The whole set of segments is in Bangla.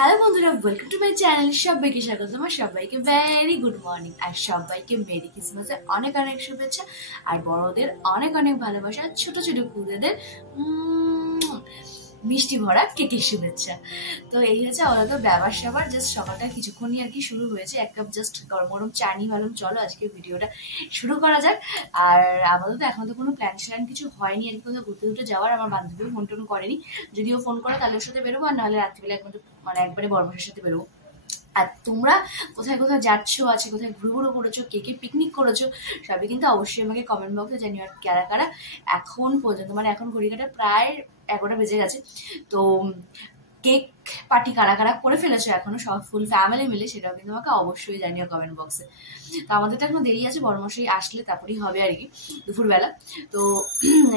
হ্যালো বন্ধুরা, ওয়েলকাম টু মাই চ্যানেল। সবাইকে স্বাগত। আমার সবাইকে ভেরি গুড মর্নিং আর সবাইকে মেরি ক্রিসমাসের অনেক অনেক শুভেচ্ছা আর বড়দের অনেক অনেক ভালোবাসা, ছোট ছোট কুকুরদের মিষ্টি ভরা কেকের শুভেচ্ছা। তো এই হচ্ছে আপাতত ব্যাপার স্যাপার। জাস্ট সকালটা কিছুক্ষণই আর কি শুরু হয়েছে, এক কাপ জাস্ট গরম গরম চা নিয়ে ভাবলাম চলো আজকে ভিডিওটা শুরু করা যাক। আর আপাতত এখন তো কোনো প্ল্যান স্ল্যান কিছু হয়নি আর কি, কোথাও ঘুরতে ঘুরতে যাওয়ার। আমার বান্ধবীও ফোন টোন করেনি, যদিও ফোন করে তাহলে ওর সাথে বেরোবো, আর নাহলে রাত্রিবেলা একবারে বড়মাসের সাথে বেরোবো। আর তোমরা কোথায় কোথায় যাচ্ছ, আছে কোথায় ঘুরঘুরো করেছো, কে কে পিকনিক করেছো, সবই কিন্তু অবশ্যই আমাকে কমেন্ট বক্সে জানিও। আর কারা কারা এখন পর্যন্ত এখন ঘড়িকাটা প্রায় 11টা বেজে গেছে, তো কেক পার্টি কারা কারা করে ফেলেছো এখনো সব ফুল ফ্যামিলি মিলে, সেটাও কিন্তু আমাকে অবশ্যই জানিও কমেন্ট বক্সে। তো আমাদের তো এখনো দেরি আছে, বড়মশাই আসলে তারপরেই হবে আর কি দুপুরবেলা। তো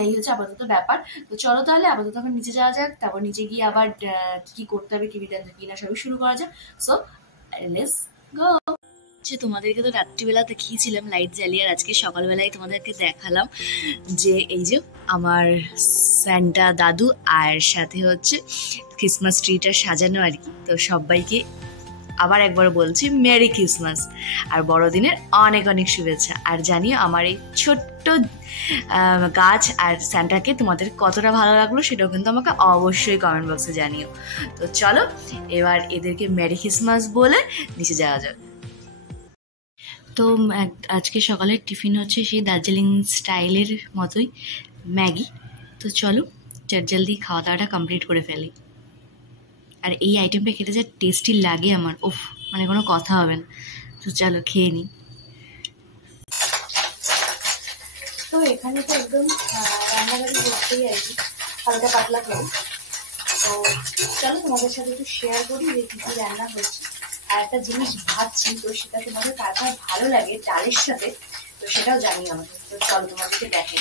এই হচ্ছে আপাতত ব্যাপার। তো চলো তাহলে আপাতত এখন নিচে যাওয়া যাক, তারপর নিচে গিয়ে আবার কি করতে হবে, কি না সবই শুরু করা যাক। So let's go. তোমাদেরকে তো রাত্রিবেলা দেখিয়েছিলাম লাইট জ্বালিয়ে, আর আজকে সকালবেলায় তোমাদেরকে দেখালাম যে এই যে আমার স্যান্টা দাদু আর সাথে হচ্ছে ক্রিসমাস ট্রিটা সাজানো আর কি। তো সবাইকে আবার একবার বলছি মেরি ক্রিসমাস আর বড়দিনের অনেক অনেক শুভেচ্ছা। আর জানিও আমার এই ছোট্ট গাছ আর স্যান্টাকে তোমাদের কতটা ভালো লাগলো, সেটাও কিন্তু আমাকে অবশ্যই কমেন্ট বক্সে জানিও। তো চলো এবার এদেরকে মেরি ক্রিসমাস বলে নিচে যাওয়া যাক। তো আজকে সকালের টিফিন হচ্ছে সেই দার্জিলিং স্টাইলের মতোই ম্যাগি। তো চলো জলদি খাওয়া দাওয়াটা কমপ্লিট করে ফেলি। আর এই আইটেমটা খেতে যা টেস্টি লাগে আমার, ওফ কোনো কথা হবে না। তো চলো খেয়ে নিই। তো এখানে তো একদম রান্নাবাড়ি করতেই আর কি, হালকা পাতলা করি। তো চলো তোমাদের সাথে একটু শেয়ার করি যে কী কী রান্না হচ্ছে। আর একটা জিনিস ভাবছি, তো সেটা তোমাদের কার কার ভালো লাগে ডালের সাথে, তো সেটাও জানি আমাকে। তো চলো তোমাদেরকে দেখে।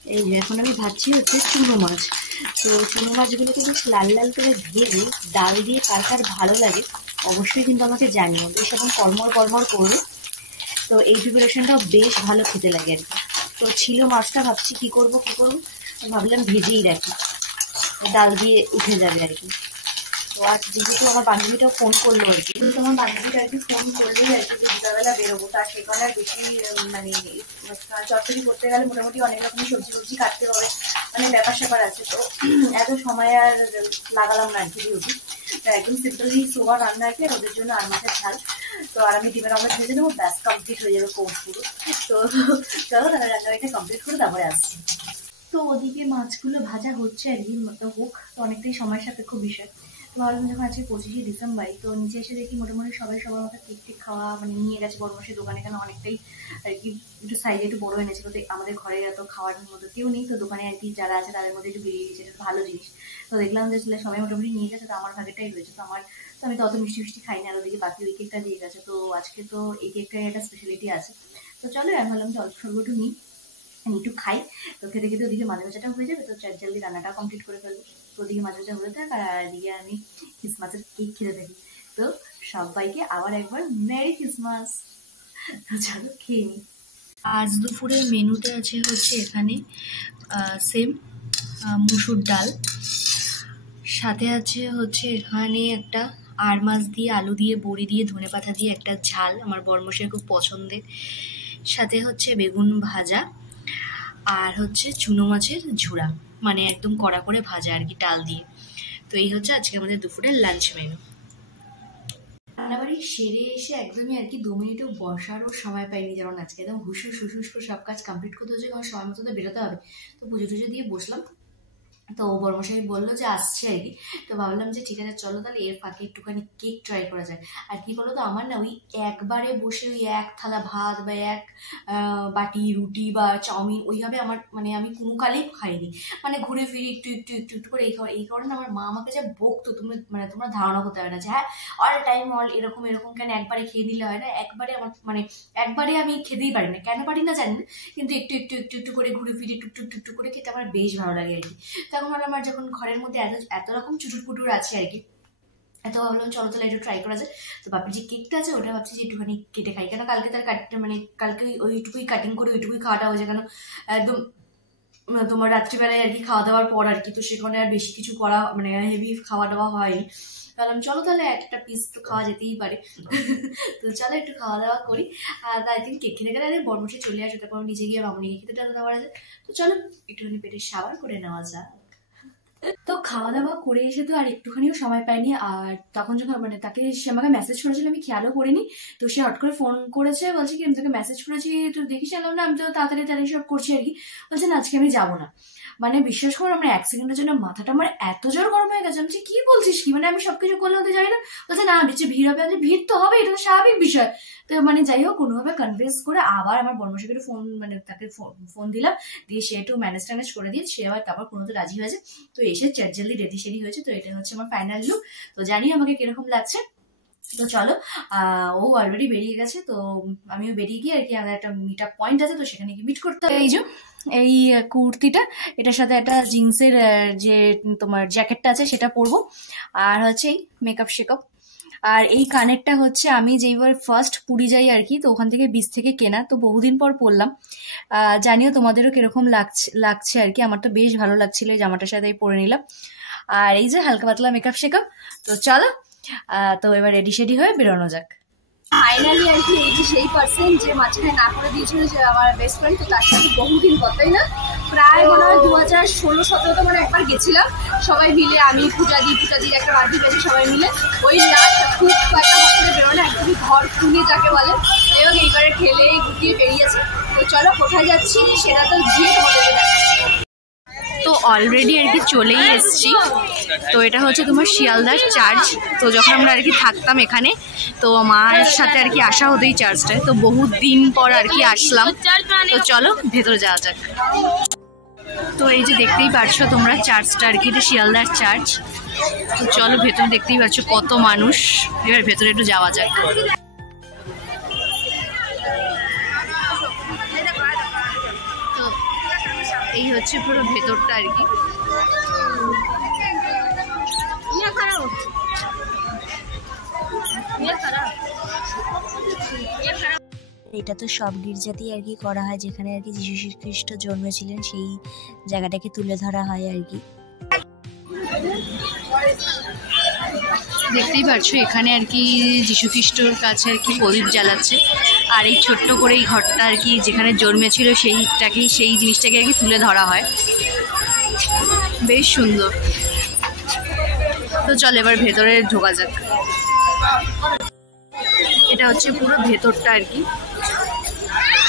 এই যে এখন আমি ভাবছি হচ্ছে চুনো মাছ। তো চুনো মাছগুলোকে বেশ লাল লাল করে ভেজে ডাল দিয়ে কার কার ভালো লাগে অবশ্যই কিন্তু আমাকে জানিও। বেশ এখন কড়মড় কড়মড় করবে, তো এই প্রিপারেশনটাও বেশ ভালো খেতে লাগে আর কি। তো ছিল মাছটা, ভাবছি কি করবো ভাবলাম ভেজেই রাখি, ডাল দিয়ে উঠে যাবে আর কি। তো আর যেহেতু আমার বান্ধবীটাও ফোন করলো আর কি, কিন্তু আমার বান্ধবীটা আর কি ফোন করলেই আর কি যে দুপুরবেলা বেরোবো, তার সেখানে আর বেশি চচ্চড়ি করতে গেলে মোটামুটি অনেক রকমের সবজি কাটতে হবে, ব্যাপার স্যাপার আছে। তো এত সময় আর লাগালাম না আর কি যেহেতু, তো একদম সিম্পলি সোয়া রান্না আর কি, ওদের জন্য আর মাছের ঝাল। তো আর আমি ডিমের অমলেট ভেজে নেবো, ব্যাস কমপ্লিট হয়ে যাবে কোর্স পুরো। তো চলো তাহলে রান্নাবাড়িটা কমপ্লিট করে তারপরে আসছি। তো ওদিকে মাছগুলো ভাজা হচ্ছে আর কি, হোক, তো অনেকটাই সময় সাপেক্ষ বিষয়। তো ভাবলাম যখন আজকে 25শে ডিসেম্বর, তো নিচে এসে দেখি মোটামুটি সবাই সবার মতো কেক টেক খাওয়া নিয়ে গেছে বড়মাসের দোকানে, কেন অনেকটাই আর কি একটু সাইজে একটু বড় এনেছিল। তো আমাদের ঘরে এত খাওয়ার মতো কেউ নেই, তো দোকানে আর কি যারা আছে তাদের মধ্যে একটু বেরিয়ে গেছে, ভালো জিনিস। তো দেখলাম যে সবাই মোটামুটি নিয়ে গেছে, তো আমার ভাগেরটাই রয়েছে। তো আমি তো অত মিষ্টি খাই না, আর ওদিকে বাকি ওই কেকটা দিয়ে গেছে। তো আজকে তো এই কেকটার একটা স্পেশালিটি আছে। তো চলো আমি ভাবলাম যে অল্প স্বল্প একটু নিই, একটু খাই। তো খেতে খেতে ওদিকে মাঝে ভাজাটাও হয়ে যাবে, তো জলদি রান্নাটা কমপ্লিট করে ফেলবো। তো ওদিকে মাঝে ভাজা হয়ে থাক আর এদিকে আমি ক্রিসমাসের কেক খেতে থাকি। তো সবাইকে আবার একবার মেরি ক্রিসমাস। তো চলো খেয়ে নিই। আজ দুপুরের মেনুতে আছে হচ্ছে এখানে সেম মুসুর ডাল, সাথে আছে হচ্ছে এখানে একটা আর মাছ দিয়ে আলু দিয়ে বড়ি দিয়ে ধনে পাতা দিয়ে একটা ঝাল, আমার বরমশের খুব পছন্দের, সাথে হচ্ছে বেগুন ভাজা, আর হচ্ছে চুনো মাছের ঝুড়া, একদম কড়া করে ভাজা আর কি ডাল দিয়ে। তো এই হচ্ছে আজকে আমাদের দুপুরের লাঞ্চ মেনু। রান্নাবাড়ি সেরে এসে একদমই আর কি 2 মিনিটও বসারও সময় পাইনি, যেমন আজকে একদম হুসুস হুসুস করে সব কাজ কমপ্লিট করতে হচ্ছে, কারণ সময় মতো তো বেরোতে হবে। তো পুজো টুজো দিয়ে বসলাম, তো বড়মশাই বললো যে আসছে আর কি। তো ভাবলাম যে ঠিক আছে চলো তাহলে এর ফাঁকে একটুখানি কেক ট্রাই করা যায়। আর কি বলো তো, আমার না ওই একবারে বসে ওই এক থালা ভাত বা এক বাটি রুটি বা চাউমিন ওইভাবে আমার আমি কোনো কালেই খাইনি, ঘুরে ফিরে একটু একটু একটু একটু করে। এই কারণে আমার মা আমাকে যা বকতো, তুমি তোমরা ধারণা করতে হবে না যে হ্যাঁ অল টাইম এরকম এরকম কেন একবারে খেয়ে নিলে হয় না। একবারে আমার একবারে আমি খেতেই পারি না, কেন পারি না জানি না, কিন্তু একটু একটু একটু একটু করে ঘুরে ফিরে একটু একটু একটু করে খেতে আমার বেশ ভালো লাগে আর কি। তখন আমার যখন ঘরের মধ্যে এত রকম চুটুর পুটুর আছে আর কি, এত ভাবলাম চলো তাহলে একটু ট্রাই করা যায়। তো বাপির যে কেকটা আছে ওটা ভাবছি যে একটুখানি কেটে খাই, কেন কালকে তার কাটতে কালকে ওইটুকুই কাটিং করে ওইটুকুই খাওয়াটা হয়েছে, কেন একদম তোমার রাত্রিবেলায় আর কি খাওয়া দাওয়ার পর আর কি, তো সেখানে আর বেশি কিছু করা মানে হেভি খাওয়া দাওয়া হয়নি। তাহলে চলো তাহলে একটা পিস তো খাওয়া যেতেই পারে। তো চলো একটু খাওয়া দাওয়া করি। আর আই থিঙ্ক কেক খেতে গেলে বর্মশে চলে আসে, তারপর নিচে গিয়ে মামনিকে খেতে টাতে দেওয়া যায়। তো চলো একটুখানি পেটে সাবার করে নেওয়া যায়। তো খাওয়া দাওয়া করে এসে তো আর একটুখানিও সময় পাইনি। আর তখন যখন মানে তাকে সে আমাকে মেসেজ করেছিল, আমি খেয়ালও করিনি। তো সে হট করে ফোন করেছে, বলছে কি আমি তোকে মেসেজ করেছি তো দেখিস এলাম না, আমি তো তাড়াতাড়ি সব করছি আর কি। বলছে না আজকে আমি যাবো না। মানে বিশ্বাস করো আমার 1 সেকেন্ডের জন্য মাথাটা আমার এত জোর গরম হয়ে গেছে। আমি কি বলছিস কি, মানে আমি সবকিছু করলে হতে যাই না। বলছে না নিচে ভিড় হবে। ভিড় তো হবে, এটা তো স্বাভাবিক বিষয়। তো মানে যাই হোক কোনোভাবে কনভিন্স করে আবার আমার বর্মশাকে ফোন মানে তাকে ফোন দিলাম, দিয়ে সে একটু ম্যানেজ ট্যানেজ করে দিয়ে সে আবার তারপর কোনোতে রাজি হয়েছে। তো এসে জলদি রেডি সেডি হয়েছে। তো এটা হচ্ছে আমার ফাইনাল লুক। তো জানি আমাকে কিরকম লাগছে। তো চলো ও অলরেডি বেরিয়ে গেছে, তো আমিও বেরিয়ে গিয়ে আর কি আমাদের একটা মিট আপ পয়েন্ট আছে, তো সেখানে গিয়ে মিট করতে হবে। এই যে এই কুর্তিটা, এটার সাথে একটা জিন্সের যে তোমার জ্যাকেটটা আছে সেটা পরবো। আর হচ্ছে এই মেকআপ শেকআপ। আর এই কানেরটা হচ্ছে আমি যেইবার ফার্স্ট পুরী যাই আর কি, তো ওখান থেকে বীজ থেকে কেনা, তো বহুদিন পর পরলাম। জানিও তোমাদেরও কিরকম লাগছে আর কি। আমার তো বেশ ভালো লাগছিল এই জামাটার সাথে পরে নিলাম। আর এই যে হালকা পাতলা মেকআপ শেকআপ। তো চলো তো এবার রেডি শেডি হয়ে বেরোনো যাক। ফাইনালি আর কি এই যে সেই পার্সন যে মাঝখানে না করে দিয়েছিল যে আমার বেস্ট ফ্রেন্ড, তো তার সাথে বহুদিন কথাই না, প্রায় মনে হয় 2016-17 মানে একবার গেছিলাম সবাই মিলে, আমি পূজাদির একটা বার্থডে পেয়েছি সবাই মিলে। ওই লাস্ট খুব কয়েকটা বছরে বেরোনো একদমই ঘর খুঁজে যাকে বলে, এবং এইবারে খেলে গুটিয়ে বেরিয়েছে। তো চলো কোথায় যাচ্ছি সেটা তো গিয়ে তোমাদের দেখা। তো অলরেডি আর কি চলেই এসছি। তো এটা হচ্ছে তোমার শিয়ালদার চার্চ। তো যখন আমরা আর কি থাকতাম এখানে, তো মায়ের সাথে আর কি আসা হতো এই চার্চটায়, তো বহুত দিন পর আর কি আসলাম। তো চলো ভেতরে যাওয়া যাক। তো এই যে দেখতেই পারছো তোমরা চার্চটা আর কি, এটা শিয়ালদার চার্চ। তো চলো ভেতরে দেখতেই পাচ্ছ কত মানুষ, এবার ভেতরে একটু যাওয়া যাক। তো এই হচ্ছে পুরো ভেতরটা আর কি। এটা তো সব গির্জাতেই আর কি করা হয়, যেখানে আর কি যীশু খ্রিস্ট জন্মেছিলেন সেই জায়গাটাকে তুলে ধরা হয় আর কি। দেখতেই পাচ্ছো এখানে আর কি যীশু খ্রিস্টর কাছে আর কি প্রদীপ জ্বালাচ্ছে। আর এই ছোট্ট করে এই ঘরটা আর কি যেখানে জন্মেছিল সেই জিনিসটাকে আর কি তুলে ধরা হয়, বেশ সুন্দর। তো চল এবার ভেতরে ঢোকা যাক। এটা হচ্ছে পুরো ভেতরটা আর কি।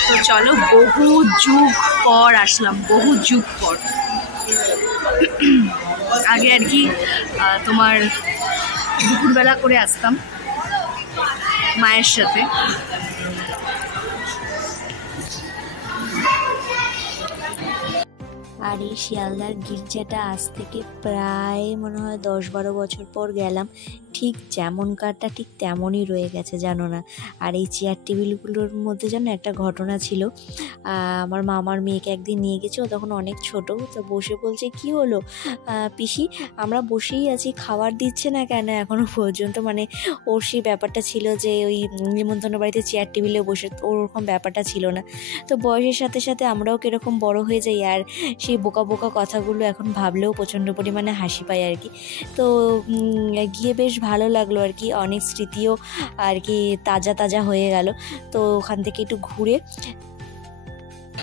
তো চলো বহু যুগ পর আসলাম, বহু যুগ পর। আগে আর কি তোমার দুপুরবেলা করে আসতাম মায়ের সাথে। আর এই শিয়ালদার গির্জাটা আজ থেকে প্রায় মনে হয় 10-12 বছর পর গেলাম, ঠিক যেমনকারটা ঠিক তেমনই রয়ে গেছে জানো না। আর এই চেয়ার টেবিলগুলোর মধ্যে যেন একটা ঘটনা ছিল। আমার মামার মেয়েকে একদিন নিয়ে গেছে, ও তখন অনেক ছোট, তো বসে বলছে কি হলো পিসি আমরা বসেই আছি, খাবার দিচ্ছে না কেন এখনো পর্যন্ত। মানে ওর সেই ব্যাপারটা ছিল যে ওই নিমন্ত্রণ বাড়িতে চেয়ার টেবিলে বসে ওরকম ব্যাপারটা ছিল না। তো বয়সের সাথে সাথে আমরাও কীরকম বড় হয়ে যাই, আর সেই বোকা বোকা কথাগুলো এখন ভাবলেও প্রচণ্ড পরিমাণে হাসি পায় আর কি। তো গিয়ে বেশ ভালো লাগলো আর কি, অনেক স্মৃতিও আর কি তাজা হয়ে গেল। তো ওখান থেকে একটু ঘুরে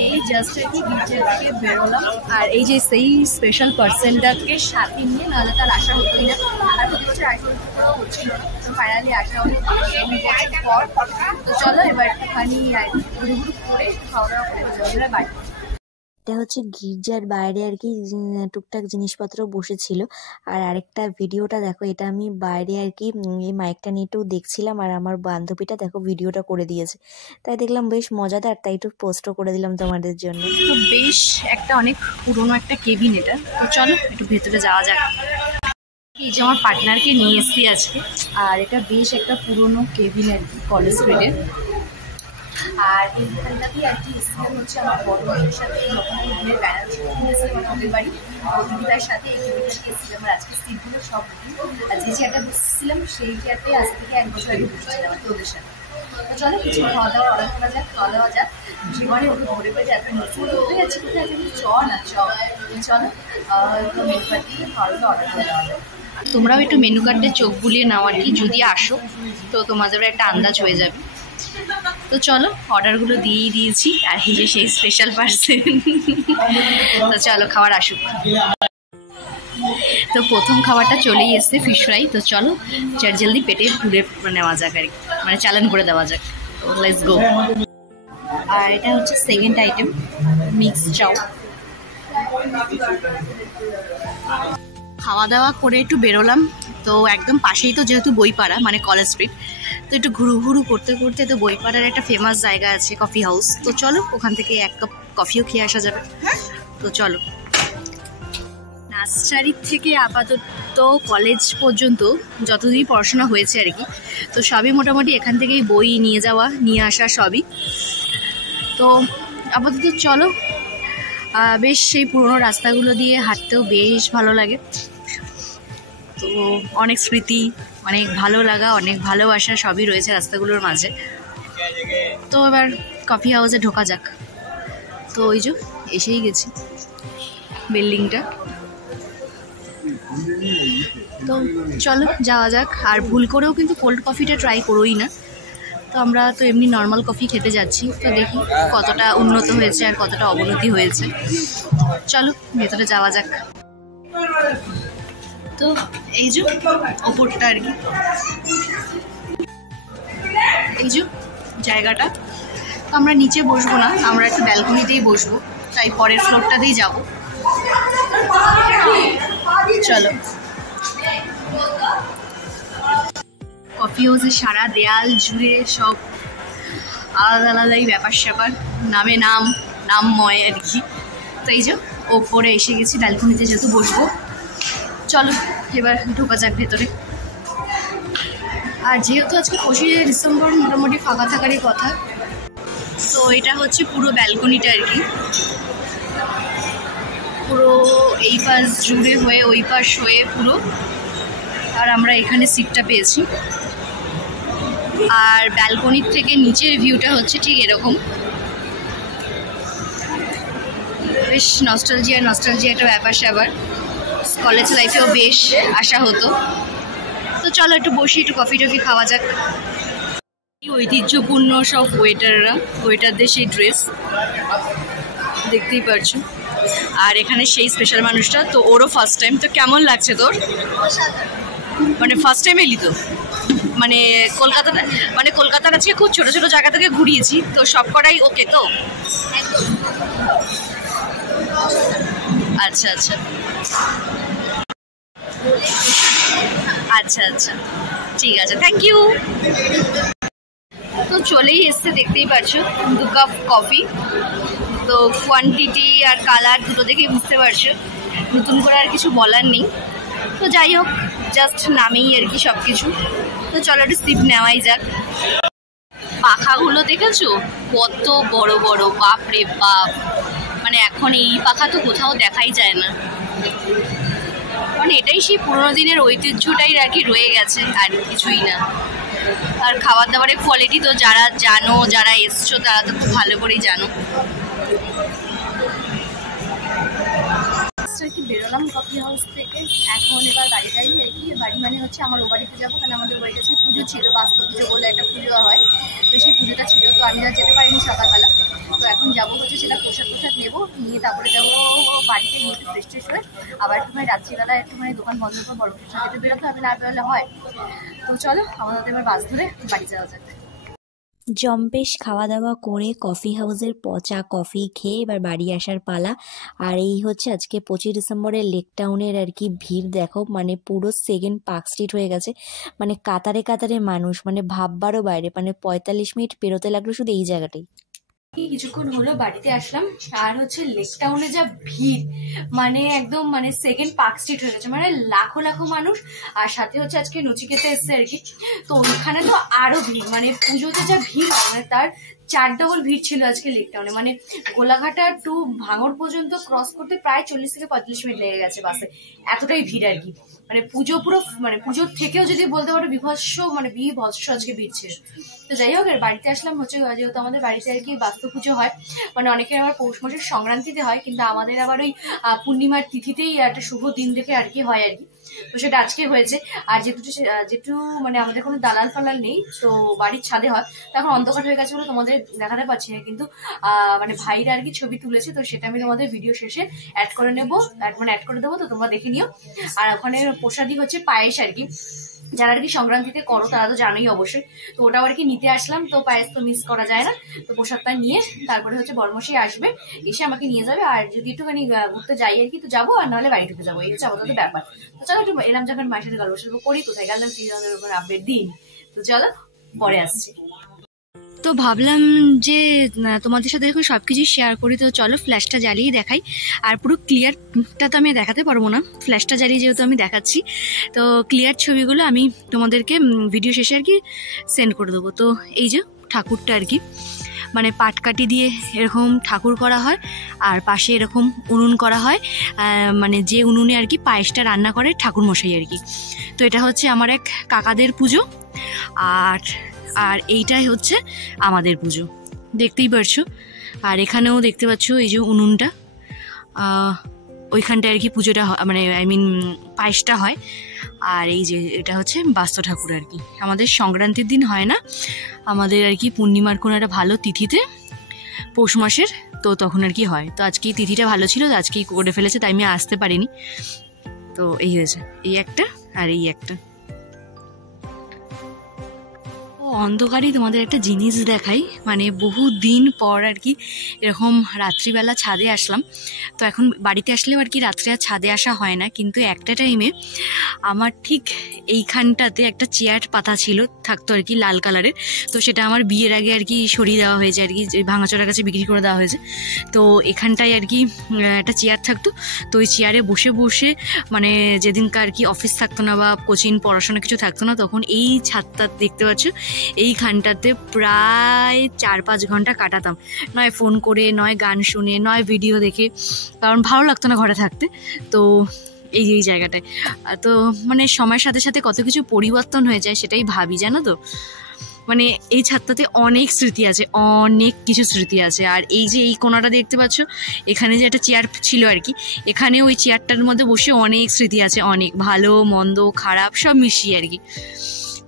এই জাস্ট আর কি গির্জা থেকে বেরোলাম। আর এই যে সেই স্পেশাল পার্সনটাকে সাথে নিয়ে নাহলে তার আসা হতোই না। আর প্রতি বছর আগে হচ্ছিল না, তো ফাইনালি আসা হলো পর। তো চলো এবার একটুখানি ঘুরে করে খাওয়া দাওয়া করে বাড়ি। এটা হচ্ছে গির্জার বাইরে আর কি টুকটাক জিনিসপত্র বসেছিল। আর আরেকটা ভিডিওটা দেখো, এটা আমি বাইরে আর কি এই মাইকটা নিয়ে একটু দেখছিলাম, আর আমার বান্ধবীটা দেখো ভিডিওটা করে দিয়েছে, তাই দেখলাম বেশ মজাদার, তাই একটু পোস্টও করে দিলাম তোমাদের জন্য। তো বেশ একটা অনেক পুরোনো একটা কেবিন এটা। তো চলো একটু ভেতরে যাওয়া যাক। এই যে আমার পার্টনারকে নিয়ে এসছি আজকে। আর এটা বেশ একটা পুরোনো কেবিন আর কি, কলেজ স্ট্রিটের। আর এইখানটাতেই আর কি এসেছিলাম হচ্ছে আমার বড় মায়ের সাথে, যখন আমি বিয়ের ব্যানার এসেছিলাম আমাদের বাড়ি দিদিটার সাথে। এই কেবিনটাকে এসেছিলাম। আর আজকে সিটগুলো সব আর যে চেয়ারটা বসেছিলাম সেই চেয়ারটাই আজ থেকে 1 বছর আগে বসেছিলাম আর কি ওদের সাথে। তো চলো কিছু খাওয়া দাওয়া অর্ডার করা যাক, খাওয়া দাওয়া যাক। জীবনে ওকে ঘুরে পেতে এত নতুন ঘুরতে যাচ্ছি কোথায়, কিন্তু চ না চ। চলো একটু মেনু কার্ড দিয়ে খাওয়াগুলো অর্ডার করে দেওয়া যাক। তোমরাও একটু মেনু কার্ডে চোখ বুলিয়ে নাও আর কি, যদি আসো তো তোমাদেরও একটা আন্দাজ হয়ে যাবে। তো চলো অর্ডারগুলো দিয়েই দিয়েছি, আর এই যে সেই স্পেশাল পার্সেন। তো চলো খাবার আসুক। তো প্রথম খাবারটা চলেই এসছে ফিশ ফ্রাই। তো চলো জলদি পেটে পুড়ে নেওয়া যাক আর কি, মানে চালান করে দেওয়া যাক। তো লেটস গো। আর এটা হচ্ছে সেকেন্ড আইটেম, মিক্স চাউ। খাওয়া দাওয়া করে একটু বেরোলাম, তো একদম পাশেই তো যেহেতু বইপাড়া মানে কলেজ স্ট্রিট, তো একটু ঘুরু ঘুরু করতে করতে তো বইপাড়ার একটা ফেমাস জায়গা আছে কফি হাউস। তো চলো ওখান থেকে এক কাপ কফিও খেয়ে আসা যাবে। তো চলো। নার্সারি থেকে আপাতত কলেজ পর্যন্ত যতদিন পড়াশোনা হয়েছে আর কি, তো সবই মোটামুটি এখান থেকেই বই নিয়ে যাওয়া নিয়ে আসা সবই। তো আপাতত চলো, বেশ সেই পুরোনো রাস্তাগুলো দিয়ে হাঁটতেও বেশ ভালো লাগে। তো অনেক স্মৃতি, অনেক ভালো লাগা, অনেক ভালোবাসা সবই রয়েছে রাস্তাগুলোর মাঝে। তো এবার কফি হাউসে ঢোকা যাক। তো ওই যে এসেই গেছি বিল্ডিংটা। তো চলো যাওয়া যাক। আর ভুল করেও কিন্তু কোল্ড কফিটা ট্রাই করোই না, তো আমরা তো এমনি নর্মাল কফি খেতে যাচ্ছি। তো দেখি কতটা উন্নত হয়েছে আর কতটা অবনতি হয়েছে। চলো ভেতরে যাওয়া যাক। তো এই যে ওপরটা আর কি, এই যে জায়গাটা। তো আমরা নিচে বসবো না, আমরা একটু ব্যালকনিতেই বসবো, তাই পরের ফ্লোরটাতেই যাব। চলো। কফি হাউসের সারা দেয়াল জুড়ে সব আলাদা আলাদাই ব্যাপার স্যাপার, নামে নামময় আর কি। তো এই যে ওপরে এসে গেছি, ব্যালকনিতে যেহেতু বসবো। চলো এবার ঢোকা যাক ভেতরে। আর যেহেতু আজকে 25শে ডিসেম্বর, মোটামুটি ফাঁকা থাকারই কথা। তো এটা হচ্ছে পুরো ব্যালকনিটা আর কি, পুরো এই পাশ জুড়ে হয়ে ওই পাশ হয়ে পুরো। আর আমরা এখানে সিটটা পেয়েছি। আর ব্যালকনির থেকে নিচের ভিউটা হচ্ছে ঠিক এরকম। বেশ নস্টালজিয়া একটা ব্যাপার স্যাপার। কলেজ লাইফেও বেশ আসা হতো। তো চলো একটু বসি, একটু কফি টফি খাওয়া যাক। ঐতিহ্যপূর্ণ সব ওয়েটারদের সেই ড্রেস দেখতেই পারছো। আর এখানে সেই স্পেশাল মানুষটা, তো ওরও ফার্স্ট টাইম। তো কেমন লাগছে তোর? মানে ফার্স্ট টাইম এলি তো? মানে কলকাতার আজকে খুব ছোট ছোট জায়গা থেকে ঘুরিয়েছি, তো সব কটাই ওকে তো? আচ্ছা আচ্ছা আচ্ছা আচ্ছা, ঠিক আছে, থ্যাংক ইউ। তো চলেই এসছে, দেখতেই পাচ্ছ 2 কাপ কফি। তো কোয়ান্টিটি আর কালার দুটো দেখেই বুঝতে পারছো, নতুন করে আর কিছু বলার নেই। তো যাই হোক, জাস্ট নামেই আর কি সব কিছু। তো চলো একটু সিপ নেওয়াই যাক। পাখাগুলো দেখেছো কত বড় বড়, বাপ রে বাপ! মানে এখন এই পাখা তো কোথাও দেখাই যায় না। মানে এটাই সেই পুরোনো দিনের ঐতিহ্যটাই আর কি রয়ে গেছে, আর কিছুই না। আর খাবার দাবারের কোয়ালিটি তো যারা জানো, যারা এসছো তারা তো খুব ভালো করেই জানো। বেরোলাম কফি হাউস থেকে, এখন এবার বাড়িটাই আর কি। বাড়ি মানে হচ্ছে আমার ও বাড়িতে যাবো, কারণ আমাদের বাড়ির কাছে পুজো ছিল, বাস্তু পুজো বলে একটা পুজো হয়। তো সেই পুজোটা ছিল, তো আমি আর যেতে পারিনি সকালবেলা। তো এখন যাবো হচ্ছে সেটা পোশাক নেবো, নিয়ে তারপরে যাবো বাড়িতে, নিয়ে একটু ফ্রেশ ট্রেশ হয়ে আবার একটুখানি রাত্রিবেলা একটুখানি দোকান বন্ধ করে বড় সাথে বেরোতে হবে, না বেরোলে হয়। তো চলো আমাদের এবার বাস ধরে বাড়ি যাওয়া যাক। জম্পেশ খাওয়া দাওয়া করে কফি হাউসের পচা কফি খেয়ে এবার বাড়ি আসার পালা। আর এই হচ্ছে আজকে 25 ডিসেম্বরের লেক টাউনের আর কি ভিড় দেখো, মানে পুরো সেকেন্ড পার্ক স্ট্রিট হয়ে গেছে। মানে কাতারে কাতারে মানুষ, মানে ভাববারও বাইরে। মানে 45 মিনিট পেরোতে লাগলো শুধু এই জায়গাটাই। কিছুক্ষণ হলো বাড়িতে আসলাম, আর হচ্ছে লেক টাউনে যা ভিড়, মানে একদম মানে সেকেন্ড পার্ক স্ট্রিট হয়ে গেছে, মানে লাখো লাখো মানুষ। আর সাথে হচ্ছে আজকে নচিকেতা এসছে আর কি, তো ওখানে তো আরো ভিড়। মানে পুজোতে যা ভিড়, মানে তার 4 ডবল ভিড় ছিল আজকে লেক টাউনে। মানে গোলাঘাটা টু ভাঙড় পর্যন্ত ক্রস করতে প্রায় 40 থেকে 45 মিনিট লেগে গেছে বাসে, এতটাই ভিড় আর কি। মানে পুজো পুরো মানে পুজোর থেকেও যদি বলতে পারো বিভৎস আজকে ভিড়ছে। তো যাই হোক, বাড়িতে আসলাম হচ্ছে যেহেতু আমাদের বাড়িতে আর কি বাস্তু পুজো হয়, মানে অনেকের আবার পৌষ মাসের সংক্রান্তিতে হয়, কিন্তু আমাদের আবার ওই পূর্ণিমার তিথিতেই একটা শুভ দিন দেখে আর কি হয় আর কি। তো সেটা আজকে হয়েছে। আর যেহেতু মানে আমাদের কোনো দালাল ফালাল নেই, তো বাড়ির ছাদে হয়, তখন অন্ধকার হয়ে গেছে বলে তোমাদের দেখাতে পারছি না, কিন্তু মানে ভাইরা আর কি ছবি তুলেছে, তো সেটা আমি তোমাদের ভিডিও শেষে অ্যাড করে নেবো, অ্যাড করে দেবো, তো তোমরা দেখে নিও। আর ওখানে প্রসাদী হচ্ছে পায়েস আর কি, যারা আর কি সংক্রান্তিতে করো তারা তো জানোই অবশ্যই। তো ওটাও আর কি নিতে আসলাম, তো পায়েস তো মিস করা যায় না, তো প্রসাদটা নিয়ে তারপরে হচ্ছে বর্মশাই আসবে, এসে আমাকে নিয়ে যাবে। আর যদি একটুখানি ঘুরতে যাই আর কি তো যাবো, আর নাহলে বাড়ি ঢুকে যাবো, এই হচ্ছে আমাদের ব্যাপার। তো চলো একটু এলাম যখন মায়ের সাথে গল্প সল্প করি, কোথায় গেলাম কি আপডেট দিন। তো চলো পরে আসছি। তো ভাবলাম যে তোমাদের সাথে এখন সবকিছু শেয়ার করি, তো চলো ফ্ল্যাশটা জ্বালিয়ে দেখাই। আর পুরো ক্লিয়ারটা তো আমি দেখাতে পারবো না, ফ্ল্যাশটা জ্বালিয়ে যেহেতু আমি দেখাচ্ছি, তো ক্লিয়ার ছবিগুলো আমি তোমাদেরকে ভিডিও শেষে আর কি সেন্ড করে দেবো। তো এই যে ঠাকুরটা আর কি, মানে পাটকাঠি দিয়ে এরকম ঠাকুর করা হয়, আর পাশে এরকম উনুন করা হয়, মানে যে উনুনে আর কি পায়েসটা রান্না করে ঠাকুর মশাই আর কি। তো এটা হচ্ছে আমার এক কাকাদের পুজো, আর এইটাই হচ্ছে আমাদের পুজো, দেখতেই পারছো। আর এখানেও দেখতে পাচ্ছ এই যে উনুনটা, ওইখানটায় আর কি পুজোটা মানে পায়েসটা হয়। আর এই যে এটা হচ্ছে বাস্তু ঠাকুর আর কি, আমাদের সংক্রান্তির দিন হয় না, আমাদের আর কি পূর্ণিমার কোনো একটা ভালো তিথিতে পৌষ মাসের, তো তখন আর কি হয়। তো আজকে তিথিটা ভালো ছিল, তো আজকেই করে ফেলেছে, তাই আমি আসতে পারিনি। তো এই হয়েছে, এই একটা আর এই একটা। অন্ধকারই তোমাদের একটা জিনিস দেখাই, মানে বহু দিন পর আর কি এরকম রাত্রিবেলা ছাদে আসলাম। তো এখন বাড়িতে আসলেও আর কি রাত্রে আর ছাদে আসা হয় না, কিন্তু একটা টাইমে আমার ঠিক এইখানটাতে একটা চেয়ার পাতা থাকতো আর কি লাল কালারের, তো সেটা আমার বিয়ের আগে আর কি সরিয়ে দেওয়া হয়েছে আর কি, ভাঙাচোরার কাছে বিক্রি করে দেওয়া হয়েছে। তো এখানটায় আর কি একটা চেয়ার থাকতো, তো ওই চেয়ারে বসে বসে মানে যেদিনকার আর কি অফিস থাকতো না বা কোচিং পড়াশোনা কিছু থাকতো না, তখন এই ছাদটা দেখতে পাচ্ছ, এইখানটাতে প্রায় 4-5 ঘন্টা কাটাতাম, নয় ফোন করে, নয় গান শুনে, নয় ভিডিও দেখে, কারণ ভালো লাগতো না ঘরে থাকতে। তো এই জায়গাটায় তো মানে সময়ের সাথে সাথে কত কিছু পরিবর্তন হয়ে যায় সেটাই ভাবি, জানো তো। মানে এই ছাদটাতে অনেক স্মৃতি আছে, অনেক কিছু স্মৃতি আছে। আর এই যে এই কোণাটা দেখতে পাচ্ছ, এখানে যে একটা চেয়ার ছিল আর কি, এখানে ওই চেয়ারটার মধ্যে বসে অনেক স্মৃতি আছে, অনেক ভালো মন্দ খারাপ সব মিশিয়ে আর কি।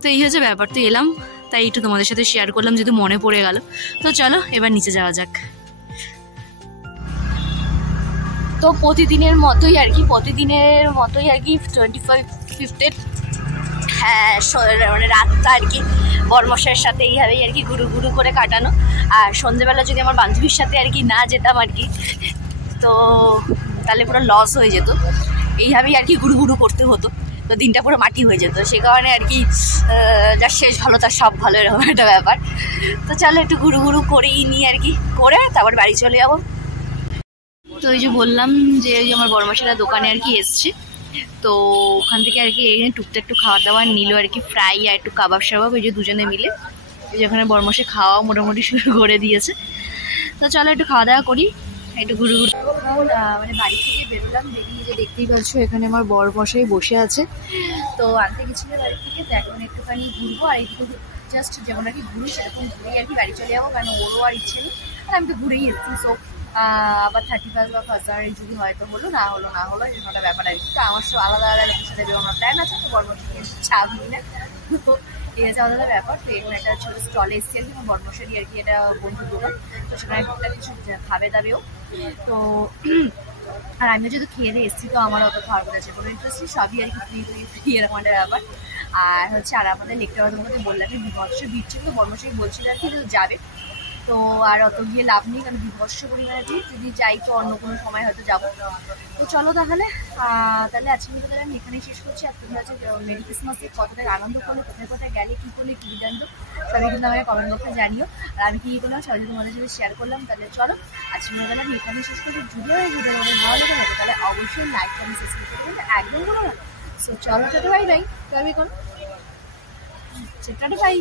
তো এই হচ্ছে ব্যাপার। তো এলাম, তাই একটু তোমাদের সাথে শেয়ার করলাম, যেহেতু মনে পড়ে গেল। তো চলো এবার নিচে যাওয়া যাক। তো প্রতিদিনের মতোই আর কি 25th হ্যাঁ মানে রাতটা আর কি বর্মশাইয়ের সাথে এইভাবেই আর কি ঘুরু ঘুরু করে কাটানো। আর সন্ধ্যেবেলা যদি আমার বান্ধবীর সাথে আর কি না যেতাম আর কি, তো তাহলে পুরো লস হয়ে যেত, এইভাবেই আর কি ঘুরু ঘুরু করতে হতো, তো দিনটা পুরো মাটি হয়ে যেত। সে কারণে আর কি যার শেষ ভালো তার সব ভালো, এরকম একটা ব্যাপার। তো চলো একটু ঘুরু ঘুরু করেই নিই আর কি, করে তারপর বাড়ি চলে যাবো। তো ওই যে বললাম যে ওই যে আমার বড়মাসেরা দোকানে আর কি এসছে, তো ওখান থেকে আর কি টুকটাক একটু খাওয়া দাওয়া নিল আর কি, ফ্রাই আর একটু কাবাব সাবাব, ওই যে দুজনে মিলে ওই যে ওখানে বড়মাসে খাওয়া মোটামুটি শুরু করে দিয়েছে। তো চলো একটু খাওয়া দাওয়া করি, একটু ঘুরে ঘুরে। মানে বাড়ি থেকে বেরোলাম, বেরিয়ে যে দেখতেই পাচ্ছ এখানে আমার বড়মশাই বসে আছে, তো আনতে গেছিলো বাড়ি থেকে, তো এখন একটুখানি ঘুরবো। আর এইদিকে জাস্ট যেমন আর কি ঘুরি সেরকম ঘুরেই আর কি বাড়ি চলে যাবো, কারণ ওরও আর ইচ্ছে নেই, আর আমি তো ঘুরেই এসেছি। সো আবার 31 বা 1st যদি হয়তো হলো, না হলো এরকম একটা ব্যাপার আর কি। তো আমার সব আলাদা লোকের সাথে বেরোনোর প্ল্যান আছে, তো বড়মশাইকে চাপ নিই না, তো এই হচ্ছে আলাদা ব্যাপার। তো এখানে একটা ছোটো স্টলে এসেছি আর কি, আমার বড়মশাইই আর কি এটা বন্ধু দোকান, তো সেখানে টুকটাক কিছু খাবে দাবেও। তো আর আমিও যেহেতু খেয়ে দিয়ে এসেছি, তো আমার অত খাওয়ার কথা আছে কোনো ইন্টারেস্ট নেই, সবই আর কি ফ্রি এরকম একটা ব্যাপার। আর হচ্ছে আর আমাদের লেকটা তোমাকে বললাম যে বিভৎস ভিড় ছিল, তো বড়মশাই বলছিল আর কি যাবে, তো আর অত গিয়ে লাভ নেই, কারণ বিভৎস পরিমাণে ভিড়, যদি যাই তো অন্য কোনো সময় হয়তো যাবো। তো চলো তাহলে আজকে তাহলে আমি এখানেই শেষ করছি। আর তোমরা হচ্ছে মেরি ক্রিসমাসে কতটা আনন্দ করলে, কোথায় কোথায় গেলে, কী করলে, কী জানতো, সবাই কিন্তু আমাকে কমেন্ট বক্সে জানিও। আর আমি কী করলাম সবাই তোমাদের সাথে শেয়ার করলাম। তাহলে চলো আজকে তাহলে আমি এখানেই শেষ করছি। যদি তোমাদের ভালো লেগে থাকে তাহলে অবশ্যই লাইক কমেন্ট সাবস্ক্রাইব করে কিন্তু একদম বলো না। সো চলো টাটা বাই বাই, তবে কোনো টাটা বাই।